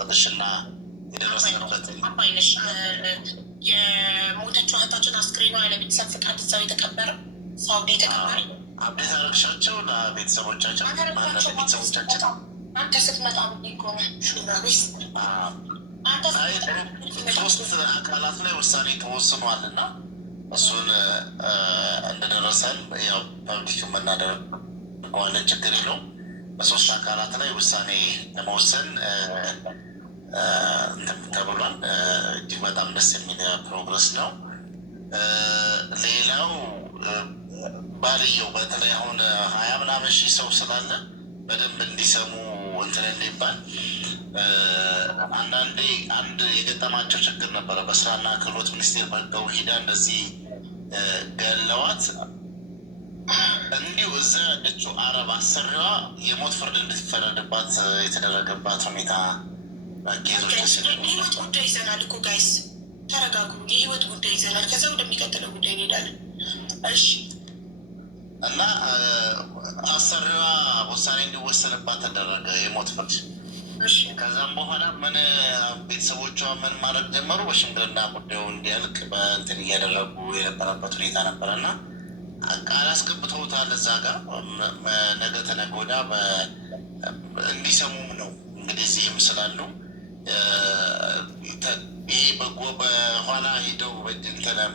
ላስቀጥልሽና የደረስንበትን አባይነሽ የሞተችው እህታችን አስክሬኗ ለቤተሰብ ፍቃድ እዛው የተቀበረ ሳውዲ የተቀበረ አብዴት አረግሻቸው ለቤተሰቦቻቸው ለቤተሰቦቻችን አንተ ስትመጣ ብዬ ከሆነ ሹራቤስ ሶስት አካላት ላይ ውሳኔ ተወስኗል እና እሱን እንደደረሰን ያው ፐብሊክ የምናደርገዋለን። ችግር የለውም። በሶስት አካላት ላይ ውሳኔ ለመወሰን ተብሏል። እጅግ በጣም ደስ የሚል ፕሮግረስ ነው። ሌላው ባልየው በተለይ አሁን 20 ምናምን ሺህ ሰው ስላለ በደንብ እንዲሰሙ እንትን እንዲባል አንዳንዴ አንድ የገጠማቸው ችግር ነበረ። በስራና ክህሎት ሚኒስቴር በህጋዊ ሂዳ እንደዚህ ገለዋት እንዲሁ እዛ ያለችው አረብ አሰሪዋ የሞት ፍርድ እንድትፈረድባት የተደረገባት ሁኔታ የህይወት ጉዳይ ይዘናል እኮ ጋይስ፣ ተረጋጉ። የህይወት ጉዳይ ይዘናል። ከዛ ወደሚቀጥለው ጉዳይ እንሄዳለን። እሺ። እና አሰሪዋ ውሳኔ እንዲወሰንባት ተደረገ የሞት ፍርድ። ከዛም በኋላ ምን ቤተሰቦቿ ምን ማድረግ ጀመሩ? በሽምግልና ጉዳዩ እንዲያልቅ በእንትን እያደረጉ የነበረበት ሁኔታ ነበረ እና ቃል አስገብተውታል። እዛ ጋር ነገ ተነገ ወዲያ እንዲሰሙም ነው እንግዲህ እዚህም ስላሉ ይሄ በኋላ ሂደው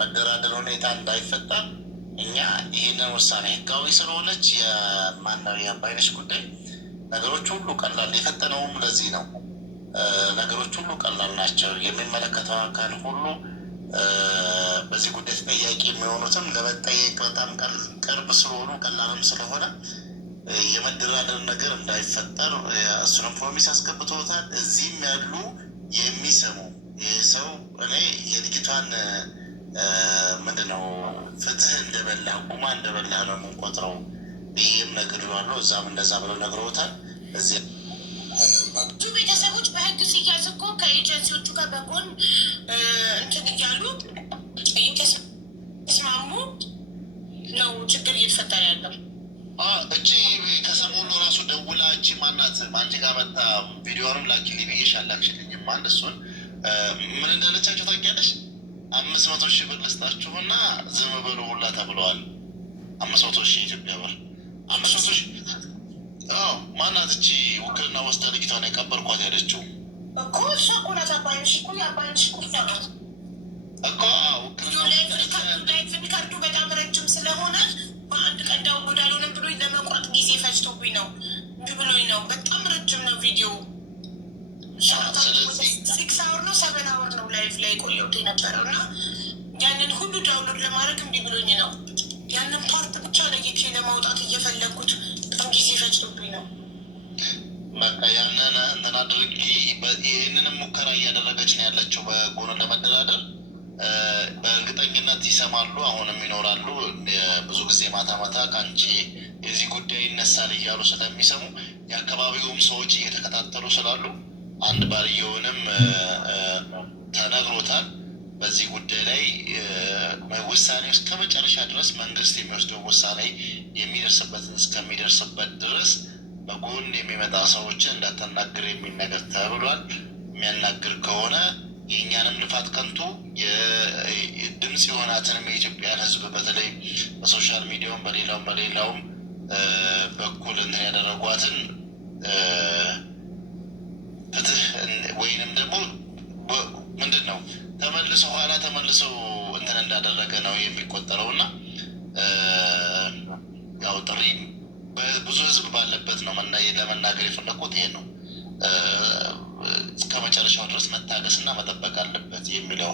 መደራደር ሁኔታ እንዳይፈጠር እኛ ይህንን ውሳኔ ህጋዊ ስለሆነች የማነው የአባይነሽ ጉዳይ ነገሮች ሁሉ ቀላል የፈጠነውም ለዚህ ነው። ነገሮች ሁሉ ቀላል ናቸው። የሚመለከተው አካል ሁሉ በዚህ ጉዳይ ተጠያቂ የሚሆኑትም ለመጠየቅ በጣም ቅርብ ስለሆኑ ቀላልም ስለሆነ የመደራደር ነገር እንዳይፈጠር እሱንም ፕሮሚስ አስገብቶታል። እዚህም ያሉ የሚሰሙ ይህ ሰው እኔ የልጅቷን ምንድነው ፍትህ እንደበላ ቁማ እንደበላ ነው የምንቆጥረው ይህም ነግሬዋለሁ። እዛም እንደዛ ብለው ነግረውታል። እዚህ ብዙ ቤተሰቦች በህግ ሲያዝ እኮ ከኤጀንሲዎቹ ጋር በጎን እንትን እያሉ እየተስማሙ ነው ችግር እየተፈጠረ ያለው። እቺ ከሰሞኑ ራሱ ደውላ እቺ ማናት አንቺ ጋር መጣ ቪዲዮንም ላኪልኝ ብዬሽ አላክሽልኝም። አንድ እሱን ምን እንዳለቻቸው ታውቂያለሽ? 500 ሺህ ብር ልስጣችሁና ዝም በሉ ሁላ ተብለዋል። 500 ሺህ ኢትዮጵያ ብር 500 ሺህ ማናት እቺ ውክልና ወስዳ ልጅቷን የቀበርኳት ያለችው እኮ እሷ እኮ ናት። አባይነሽ እኮ የአባይነሽ እኮ ናት እኮ ሪካርዱ በጣም ረጅም ስለሆነ በአንድ ቀን ዳውንሎድ አልሆነም ብሎኝ ለመቁረጥ ጊዜ ፈጅቶብኝ ነው ብሎኝ ነው። በጣም ረጅም ነው ቪዲዮ 6 አወር ነው 7 አወር ነው ላይፍ ላይ ቆየሁት የነበረው እና ያንን ሁሉ ዳውንሎድ ለማድረግ እምቢ ብሎኝ ነው። ያንን ፓርት ብቻ ለይቼ ለማውጣት እየፈለግኩት በጣም ጊዜ ፈጅቶብኝ ነው። በቃ ያንን እንትን አድርጊ። ይህንንም ሙከራ እያደረገች ነው ያለችው በጎን ለመደራደር። በእርግጠኝነት ይሰማሉ፣ አሁንም ይኖራሉ። ብዙ ጊዜ ማታ ማታ ከአንቺ የዚህ ጉዳይ ይነሳል እያሉ ስለሚሰሙ የአካባቢውም ሰዎች እየተከታተሉ ስላሉ አንድ ባልየውንም ተነግሮታል። በዚህ ጉዳይ ላይ ውሳኔ እስከ መጨረሻ ድረስ መንግስት የሚወስደው ውሳኔ የሚደርስበትን እስከሚደርስበት ድረስ በጎን የሚመጣ ሰዎችን እንዳታናግር የሚል ነገር ተብሏል። የሚያናግር ከሆነ የእኛንም ልፋት ከንቱ ድምፅ የሆናትንም የኢትዮጵያን ሕዝብ በተለይ በሶሻል ሚዲያውም በሌላውም በኩል እንትን ያደረጓትን ፍትህ ወይንም ደግሞ ምንድን ነው ተመልሰው እንትን እንዳደረገ ነው የሚቆጠረው እና ያው ጥሪ ብዙ ህዝብ ባለበት ነው ለመናገር የፈለኩት ይሄ ነው። እስከ መጨረሻው ድረስ መታገስና መጠበቅ አለበት የሚለው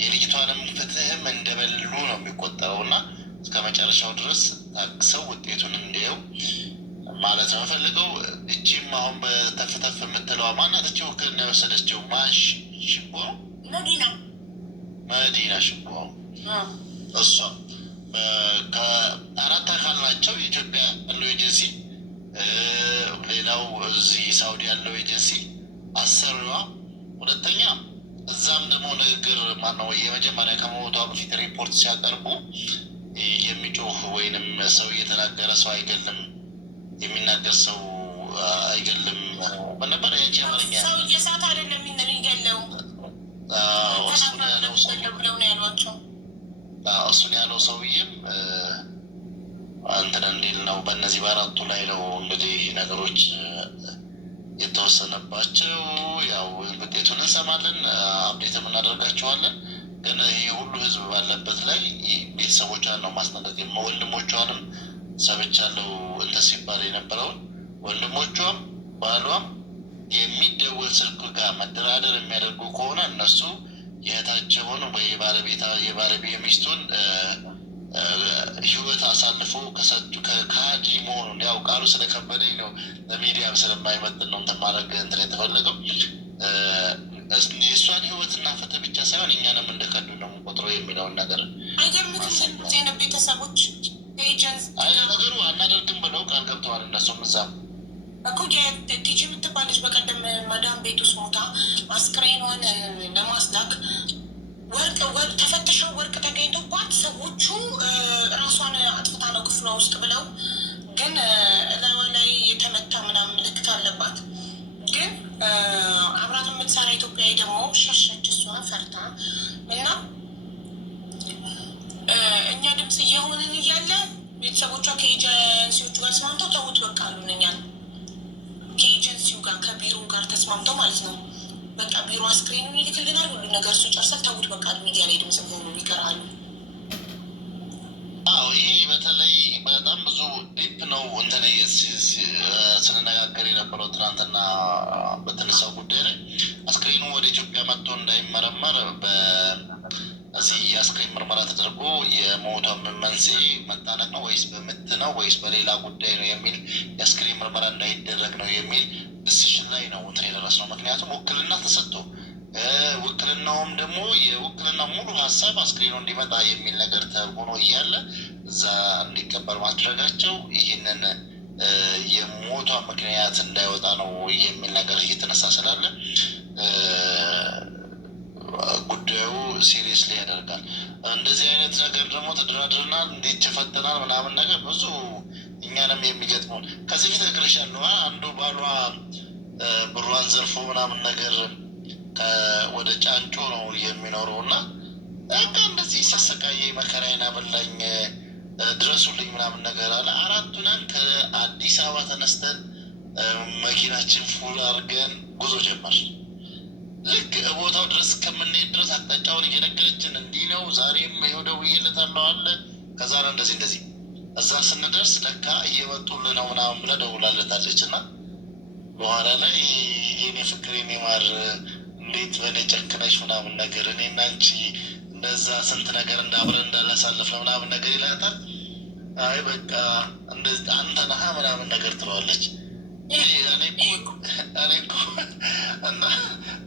የልጅቷንም ፍትህም እንደበሉ ነው የሚቆጠረው እና እስከ መጨረሻው ድረስ ታግሰው ውጤቱን እንዲየው ማለት ነው ፈልገው። እጅም አሁን በተፍተፍ የምትለዋ ማናት ውክልና የወሰደችው ማሽ ሽቦ መዲና ሽቦ እሷ ከአራት አካል ናቸው። የኢትዮጵያ ያለው ኤጀንሲ፣ ሌላው እዚህ ሳውዲ ያለው ኤጀንሲ፣ አሰሪዋ፣ ሁለተኛ እዛም ደግሞ ንግግር ማነው የመጀመሪያ ከመሞቷ በፊት ሪፖርት ሲያቀርቡ የሚጮህ ወይንም ሰው እየተናገረ ሰው አይገልም የሚናገር ሰው አይገልም በነበረ ያቺ አማርኛ ሰው እየሳት አይደለም እሱን ያለው ሰውዬም እንትን እንዲል ነው። በእነዚህ በአራቱ ላይ ነው እንግዲህ ነገሮች የተወሰነባቸው። ያው ውጤቱን እንሰማለን፣ አብዴትም እናደርጋቸዋለን። ግን ይህ ሁሉ ህዝብ ባለበት ላይ ቤተሰቦቿን ነው ማስጠንቀቅ። ወንድሞቿንም ሰምቻለሁ እንትን ሲባል የነበረውን ወንድሞቿም ባሏም የሚደወል ስልክ ጋር መደራደር የሚያደርጉ ከሆነ እነሱ የእህታቸውን ወይ የባለቤት የሚስቱን ህይወት አሳልፎ ከሰጡ ከሃዲ መሆኑን ያው ቃሉ ስለከበደኝ ነው፣ ለሚዲያም ስለማይመጥን ነው እንትን ማድረግ እንትን የተፈለገው። የእሷን ህይወትና ፍትህ ብቻ ሳይሆን እኛንም እንደከዱ ነው ቆጥረው የሚለውን ነገር ቤተሰቦች ነገሩ አናደርግም ብለው ቃል ገብተዋል። እነሱም እዛም እኮ ቲጂ የምትባለች በቀደም ማዳም ቤት ውስጥ ሞታ አስክሬኗን ለማስላክ ወርቅ ተፈትሸው ወርቅ ተገኝቶባት ሰዎቹ ራሷን አጥፍታ ነው ክፍሏ ውስጥ ብለው፣ ግን እላዋ ላይ የተመታ ምናምን ምልክት አለባት። ግን አብራት የምትሰራ ኢትዮጵያዊ ደግሞ ሸሸች፣ እሷን ፈርታ እና እኛ ድምፅ እየሆንን እያለ ቤተሰቦቿ ከኤጀንሲዎቹ ጋር ተስማምተው ተውት በቃ አሉን። እኛን ከኤጀንሲው ጋር ከቢሮ ጋር ተስማምተው ማለት ነው። በቃ ቢሮ አስክሬኑን ይልክልናል፣ ሁሉ ነገር እሱ ጨርሰል ተውት በቃ ሚዲያ ላይ ድምፅ መሆኑ ይቀራሉ። አዎ ይሄ በተለይ በጣም ብዙ ዲፕ ነው እንትን ስንነጋገር የነበረው ትናንትና በተነሳው ጉዳይ ላይ አስክሬኑ ወደ ኢትዮጵያ መጥቶ እንዳይመረመር እዚህ የአስክሬን ምርመራ ተደርጎ የሞቷ መንስኤ መታነቅ ነው ወይስ በምት ነው ወይስ በሌላ ጉዳይ ነው የሚል የአስክሬን ምርመራ እንዳይደረግ ነው የሚል ዲሲሽን ላይ ነው እንትን የደረስነው። ምክንያቱም ውክልና ተሰጥቶ ውክልናውም ደግሞ የውክልና ሙሉ ሀሳብ አስክሬኑ እንዲመጣ የሚል ነገር ተሆኖ እያለ እዛ እንዲቀበር ማድረጋቸው ይህንን የሞቷ ምክንያት እንዳይወጣ ነው የሚል ነገር እየተነሳ ስላለ ጉዳዩ ሲሪየስሊ ያደርጋል። እንደዚህ አይነት ነገር ደግሞ ተደራድረናል፣ እንዴት ተፈተናል ምናምን ነገር ብዙ እኛንም የሚገጥሙን ከዚህ ፊት ነግሬሻለሁ ነው። አንዱ ባሏ ብሯን ዘርፎ ምናምን ነገር ወደ ጫንጮ ነው የሚኖረው እና በቃ እንደዚህ ሳሰቃየኝ መከራዬን አበላኝ ድረሱልኝ ምናምን ነገር አለ። አራቱንን ከአዲስ አበባ ተነስተን መኪናችን ፉል አድርገን ጉዞ ጀመር። ልክ ቦታው ድረስ ከምንሄድ ድረስ አቅጣጫውን እየነገረችን እንዲህ ነው ዛሬም ይኸው ደውዬለታለሁ አለ። ከዛ ነው እንደዚህ እዛ ስንደርስ ለካ እየመጡልህ ነው ምናምን ብላ ደውላለታለች። እና በኋላ ላይ የኔ ፍቅር የኔ ማር እንዴት በእኔ ጨክነሽ ምናምን ነገር እኔና አንቺ እንደዛ ስንት ነገር እንዳብረን እንዳላሳለፍ ነው ምናምን ነገር ይላታል። አይ በቃ አንተ ነህ ምናምን ነገር ትለዋለች። እኔ እኮ እና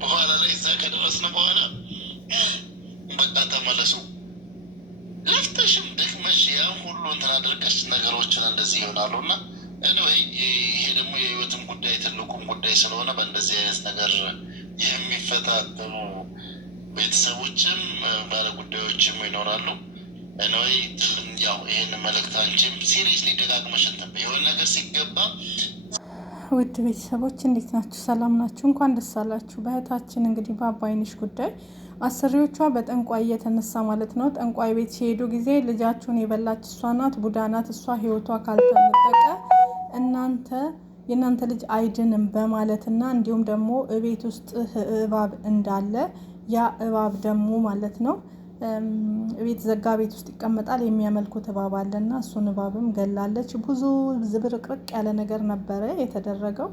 በኋላ ላይ እዛ ከደረስን በኋላ በቃ ተመለሱ ለፍተሽም ደክመሽ ያም ሁሉ እንትን አድርገሽ ነገሮችን እንደዚህ ይሆናሉ። እና ኤኒዌይ ይሄ ደግሞ የህይወትም ጉዳይ ትልቁም ጉዳይ ስለሆነ በእንደዚህ አይነት ነገር የሚፈታተኑ ቤተሰቦችም ባለጉዳዮችም ይኖራሉ። ኤኒዌይ ያው ይህን መልእክት አንቺም ሲሪየስሊ ደጋግመሽ እንትን የሆነ ነገር ሲገባ ውድ ቤተሰቦች እንዴት ናችሁ? ሰላም ናችሁ? እንኳን ደስ አላችሁ። በእህታችን እንግዲህ በአባይነሽ ጉዳይ አሰሪዎቿ በጠንቋይ እየተነሳ ማለት ነው። ጠንቋይ ቤት ሲሄዱ ጊዜ ልጃችሁን የበላች እሷ ናት፣ ቡዳ ናት፣ እሷ ህይወቷ ካልተነጠቀ የእናንተ ልጅ አይድንም በማለትና እንዲሁም ደግሞ ቤት ውስጥ እባብ እንዳለ ያ እባብ ደግሞ ማለት ነው ቤት ዘጋ ቤት ውስጥ ይቀመጣል። የሚያመልኩት እባብ አለና እሱን እባብም ገላለች። ብዙ ዝብርቅርቅ ያለ ነገር ነበረ የተደረገው።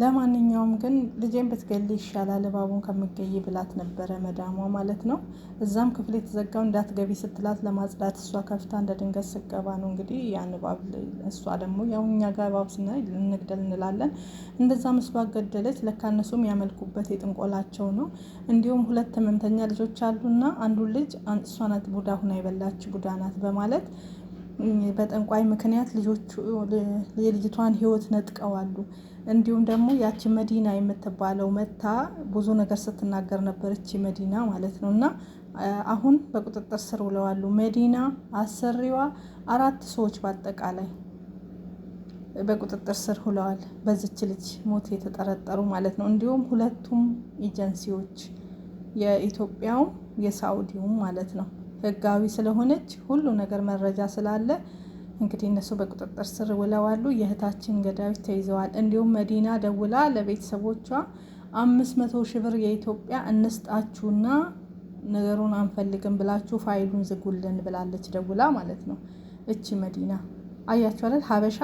ለማንኛውም ግን ልጄን ብትገል ይሻላል እባቡን ከምገይ ብላት ነበረ መዳሟ ማለት ነው። እዛም ክፍል የተዘጋው እንዳትገቢ ስትላት ለማጽዳት እሷ ከፍታ እንደ ድንገት ስገባ ነው እንግዲህ ያን እባብ እሷ ደግሞ ያው እኛ ጋር እባብ ስናይ እንግደል እንላለን። እንደዛ መስሏት ገደለች። ለካ እነሱም ያመልኩበት የጥንቆላቸው ነው። እንዲሁም 2 ህመምተኛ ልጆች አሉና አንዱ ልጅ እሷ ናት ቡዳ ሁና የበላች ቡዳ ናት በማለት በጠንቋይ ምክንያት የልጅቷን ህይወት ነጥቀዋሉ። እንዲሁም ደግሞ ያቺ መዲና የምትባለው መታ ብዙ ነገር ስትናገር ነበረች መዲና ማለት ነው። እና አሁን በቁጥጥር ስር ውለዋሉ። መዲና አሰሪዋ 4 ሰዎች በአጠቃላይ በቁጥጥር ስር ውለዋል። በዚች ልጅ ሞት የተጠረጠሩ ማለት ነው። እንዲሁም 2ቱም ኤጀንሲዎች የኢትዮጵያውም የሳውዲውም ማለት ነው ህጋዊ ስለሆነች ሁሉ ነገር መረጃ ስላለ እንግዲህ እነሱ በቁጥጥር ስር ውለዋሉ። የእህታችን ገዳዮች ተይዘዋል። እንዲሁም መዲና ደውላ ለቤተሰቦቿ 500 ሺህ ብር የኢትዮጵያ እንስጣችሁና ነገሩን አንፈልግም ብላችሁ ፋይሉን ዝጉልን ብላለች ደውላ ማለት ነው። እቺ መዲና አያችኋል። ሀበሻ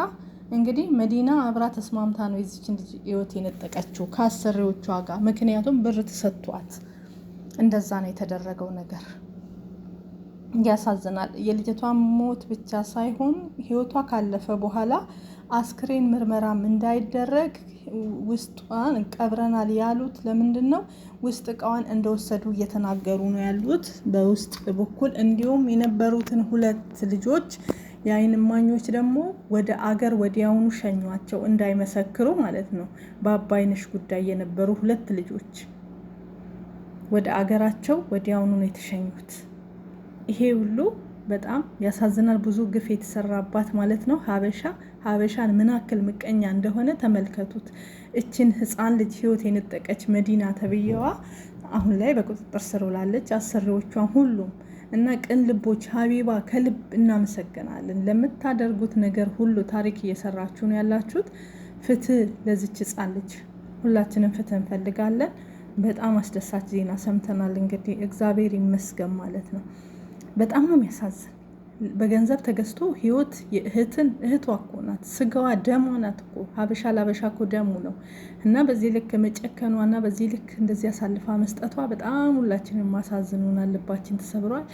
እንግዲህ መዲና አብራ ተስማምታ ነው የዚችን ልጅ ህይወት የነጠቀችው ከአሰሪዎቿ ጋር። ምክንያቱም ብር ተሰጥቷት እንደዛ ነው የተደረገው ነገር። ያሳዝናል። የልጅቷ ሞት ብቻ ሳይሆን ህይወቷ ካለፈ በኋላ አስክሬን ምርመራም እንዳይደረግ ውስጧን ቀብረናል ያሉት ለምንድን ነው? ውስጥ እቃዋን እንደወሰዱ እየተናገሩ ነው ያሉት በውስጥ በኩል። እንዲሁም የነበሩትን 2 ልጆች የአይን እማኞች ደግሞ ወደ አገር ወዲያውኑ ሸኟቸው እንዳይመሰክሩ ማለት ነው። በአባይነሽ ጉዳይ የነበሩ 2 ልጆች ወደ አገራቸው ወዲያውኑ ነው የተሸኙት። ይሄ ሁሉ በጣም ያሳዝናል። ብዙ ግፍ የተሰራባት ማለት ነው። ሀበሻን ምን ያክል ምቀኛ እንደሆነ ተመልከቱት። እችን ህፃን ልጅ ህይወት የነጠቀች መዲና ተብዬዋ አሁን ላይ በቁጥጥር ስር ውላለች። አሰሪዎቿን ሁሉም እና ቅን ልቦች ሀቢባ ከልብ እናመሰግናለን ለምታደርጉት ነገር ሁሉ። ታሪክ እየሰራችሁ ነው ያላችሁት። ፍትህ ለዚች ህፃን ልጅ ሁላችንም ፍትህ እንፈልጋለን። በጣም አስደሳች ዜና ሰምተናል። እንግዲህ እግዚአብሔር ይመስገን ማለት ነው። በጣም ነው የሚያሳዝን። በገንዘብ ተገዝቶ ህይወት እህቷ እኮ ናት፣ ስጋዋ ደሟ ናት እኮ። ሀበሻ ለሀበሻ እኮ ደሙ ነው። እና በዚህ ልክ መጨከኗ እና በዚህ ልክ እንደዚህ አሳልፋ መስጠቷ በጣም ሁላችንም ማሳዝኑናል። ልባችን ተሰብሯል።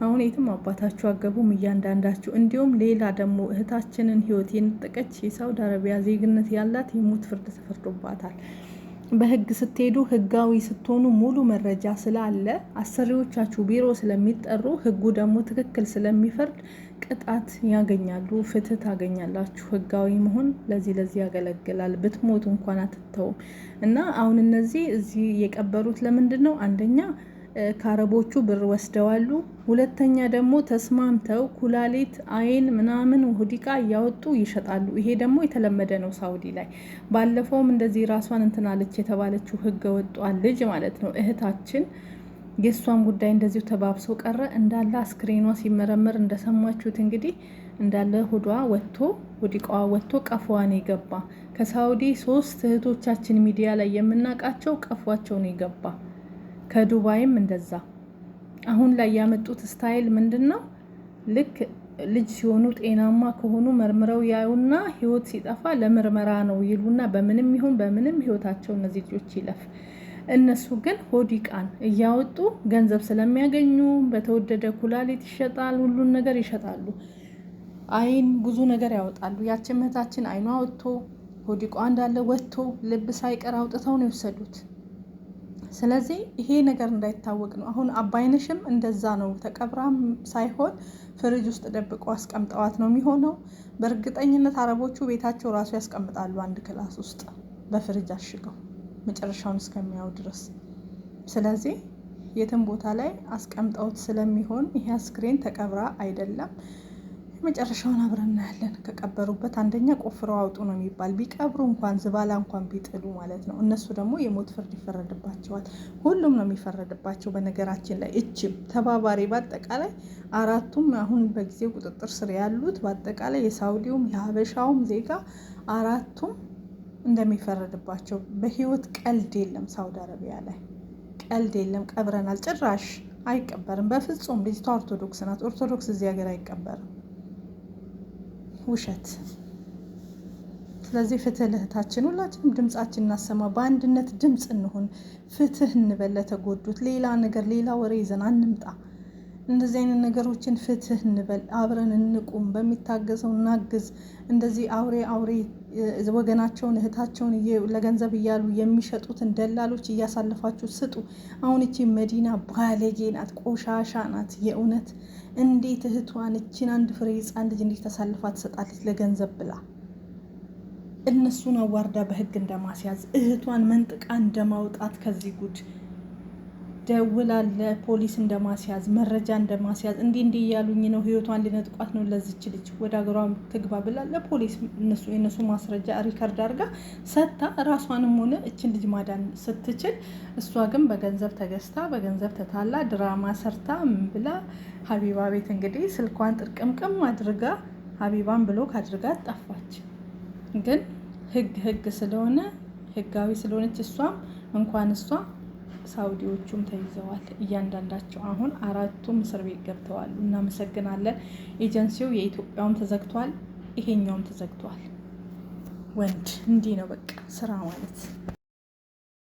አሁን የትም አባታችሁ አገቡም እያንዳንዳችሁ። እንዲሁም ሌላ ደግሞ እህታችንን ህይወት የነጠቀች የሳውዲ አረቢያ ዜግነት ያላት የሞት ፍርድ ተፈርዶባታል። በህግ ስትሄዱ ህጋዊ ስትሆኑ ሙሉ መረጃ ስላለ አሰሪዎቻችሁ ቢሮ ስለሚጠሩ ህጉ ደግሞ ትክክል ስለሚፈርድ ቅጣት ያገኛሉ፣ ፍትህ ታገኛላችሁ። ህጋዊ መሆን ለዚህ ያገለግላል። ብትሞቱ እንኳን አትተውም። እና አሁን እነዚህ እዚህ የቀበሩት ለምንድን ነው? አንደኛ ከአረቦቹ ብር ወስደዋሉ። ሁለተኛ ደግሞ ተስማምተው ኩላሊት፣ አይን ምናምን ሁዲቃ እያወጡ ይሸጣሉ። ይሄ ደግሞ የተለመደ ነው ሳውዲ ላይ። ባለፈውም እንደዚህ ራሷን እንትናለች የተባለችው ህገ ወጧን ልጅ ማለት ነው እህታችን፣ የእሷን ጉዳይ እንደዚሁ ተባብሶ ቀረ። እንዳለ አስክሬኗ ሲመረመር እንደሰማችሁት እንግዲህ እንዳለ ሆዷ ወጥቶ ሁዲቃዋ ወጥቶ ቀፏን የገባ። ከሳውዲ 3 እህቶቻችን ሚዲያ ላይ የምናውቃቸው ቀፏቸው ነው የገባ። ከዱባይም እንደዛ። አሁን ላይ ያመጡት ስታይል ምንድን ነው? ልክ ልጅ ሲሆኑ ጤናማ ከሆኑ መርምረው ያዩና ህይወት ሲጠፋ ለምርመራ ነው ይሉና በምንም ይሁን በምንም ህይወታቸው እነዚህ ልጆች ይለፍ። እነሱ ግን ሆዲቃን እያወጡ ገንዘብ ስለሚያገኙ በተወደደ ኩላሊት ይሸጣል፣ ሁሉን ነገር ይሸጣሉ። አይን ብዙ ነገር ያወጣሉ። ያችን እህታችን አይኗ ወጥቶ ሆዲቋ እንዳለ ወጥቶ ልብ ሳይቀር አውጥተው ነው የወሰዱት። ስለዚህ ይሄ ነገር እንዳይታወቅ ነው። አሁን አባይነሽም እንደዛ ነው። ተቀብራም ሳይሆን ፍሪጅ ውስጥ ደብቀው አስቀምጠዋት ነው የሚሆነው። በእርግጠኝነት አረቦቹ ቤታቸው ራሱ ያስቀምጣሉ አንድ ክላስ ውስጥ በፍሪጅ አሽገው መጨረሻውን እስከሚያዩ ድረስ። ስለዚህ የትም ቦታ ላይ አስቀምጠውት ስለሚሆን ይሄ አስክሬን ተቀብራ አይደለም። መጨረሻውን አብረን እናያለን። ከቀበሩበት አንደኛ ቆፍረው አውጡ ነው የሚባል። ቢቀብሩ እንኳን ዝባላ እንኳን ቢጥሉ ማለት ነው። እነሱ ደግሞ የሞት ፍርድ ይፈረድባቸዋል። ሁሉም ነው የሚፈረድባቸው። በነገራችን ላይ እችም ተባባሪ በአጠቃላይ 4ቱም አሁን በጊዜው ቁጥጥር ስር ያሉት በአጠቃላይ የሳውዲውም የሀበሻውም ዜጋ 4ቱም እንደሚፈረድባቸው። በህይወት ቀልድ የለም ሳውዲ አረቢያ ላይ ቀልድ የለም። ቀብረናል ጭራሽ አይቀበርም በፍጹም። ልጅቷ ኦርቶዶክስ ናት። ኦርቶዶክስ እዚህ ሀገር አይቀበርም። ውሸት። ስለዚህ ፍትህ ለእህታችን፣ ሁላችንም ድምጻችን እናሰማ፣ በአንድነት ድምጽ እንሆን፣ ፍትህ እንበል ለተጎዱት። ሌላ ነገር ሌላ ወሬ ይዘን አንምጣ። እንደዚህ አይነት ነገሮችን ፍትህ እንበል፣ አብረን እንቁም፣ በሚታገዘው እናግዝ። እንደዚህ አውሬ ወገናቸውን እህታቸውን ለገንዘብ እያሉ የሚሸጡትን ደላሎች እያሳልፋችሁ ስጡ። አሁን እቺ መዲና ባለጌ ናት፣ ቆሻሻ ናት። የእውነት እንዴት እህቷን እቺን አንድ ፍሬ ህፃን ልጅ እንዴት ተሳልፋ ትሰጣለች ለገንዘብ ብላ? እነሱን አዋርዳ በህግ እንደማስያዝ እህቷን መንጥቃ እንደማውጣት ከዚህ ጉድ ደውላለ ፖሊስ እንደማስያዝ መረጃ እንደማስያዝ እንዲህ እያሉኝ ነው ህይወቷን ሊነጥቋት ነው ለዚች ልጅ ወደ ሀገሯ ትግባ ብላ ለፖሊስ የነሱ ማስረጃ ሪከርድ አድርጋ ሰጥታ ራሷንም ሆነ እችን ልጅ ማዳን ስትችል እሷ ግን በገንዘብ ተገዝታ በገንዘብ ተታላ ድራማ ሰርታ ብላ ሀቢባ ቤት እንግዲህ ስልኳን ጥርቅምቅም አድርጋ ሀቢባን ብሎክ አድርጋ ጠፋች። ግን ህግ ስለሆነ ህጋዊ ስለሆነች እሷም እንኳን እሷ ሳውዲዎቹም ተይዘዋል እያንዳንዳቸው። አሁን 4ቱም እስር ቤት ገብተዋል። እናመሰግናለን። ኤጀንሲው የኢትዮጵያውም ተዘግቷል፣ ይሄኛውም ተዘግቷል። ወንድ እንዲህ ነው በቃ ስራ ማለት